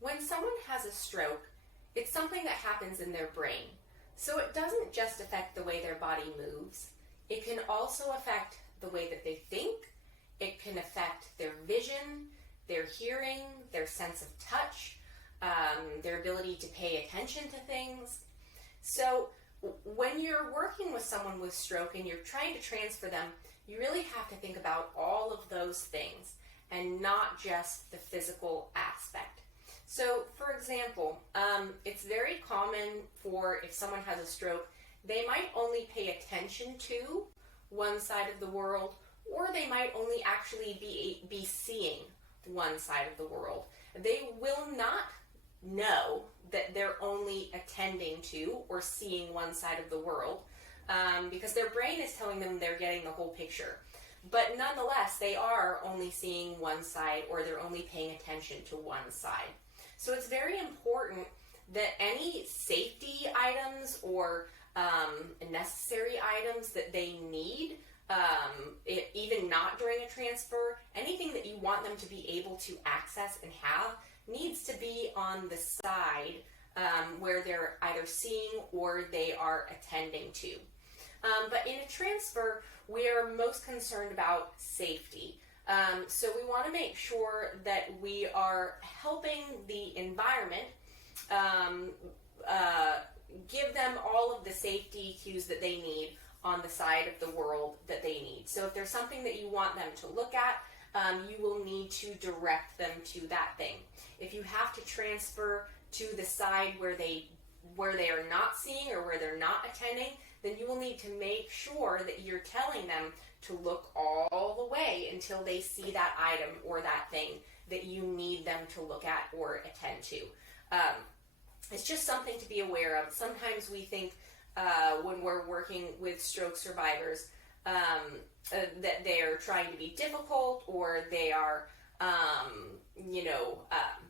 When someone has a stroke, it's something that happens in their brain. So it doesn't just affect the way their body moves. It can also affect the way that they think. It can affect their vision, their hearing, their sense of touch, their ability to pay attention to things. So when you're working with someone with stroke and you're trying to transfer them, you really have to think about all of those things and not just the physical aspect. So, for example, it's very common for if someone has a stroke, they might only pay attention to one side of the world, or they might only actually be seeing one side of the world. They will not know that they're only attending to or seeing one side of the world because their brain is telling them they're getting the whole picture. But nonetheless, they are only seeing one side, or they're only paying attention to one side. So it's very important that any safety items or necessary items that they need, even not during a transfer, anything that you want them to be able to access and have needs to be on the side where they're either seeing or they are attending to. But in a transfer, we are most concerned about safety. So we want to make sure that we are helping the environment give them all of the safety cues that they need on the side of the world that they need. So if there's something that you want them to look at, you will need to direct them to that thing. If you have to transfer to the side where they are not seeing or where they're not attending, then you will need to make sure that you're telling them to look all the way until they see that item or that thing that you need them to look at or attend to. It's just something to be aware of. Sometimes we think when we're working with stroke survivors that they're trying to be difficult, or they are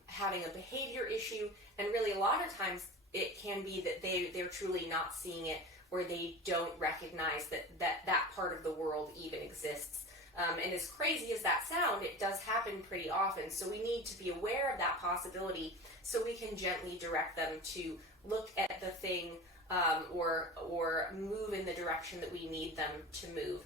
having a behavior issue, and really a lot of times it can be that they're truly not seeing it, or they don't recognize that part of the world even exists. And as crazy as that sounds, it does happen pretty often. So we need to be aware of that possibility so we can gently direct them to look at the thing or move in the direction that we need them to move.